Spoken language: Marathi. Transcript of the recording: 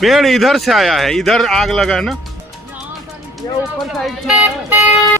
पेड़ इधर से आया है, इधर आग लगा है ना। ये ऊपर साइड से है।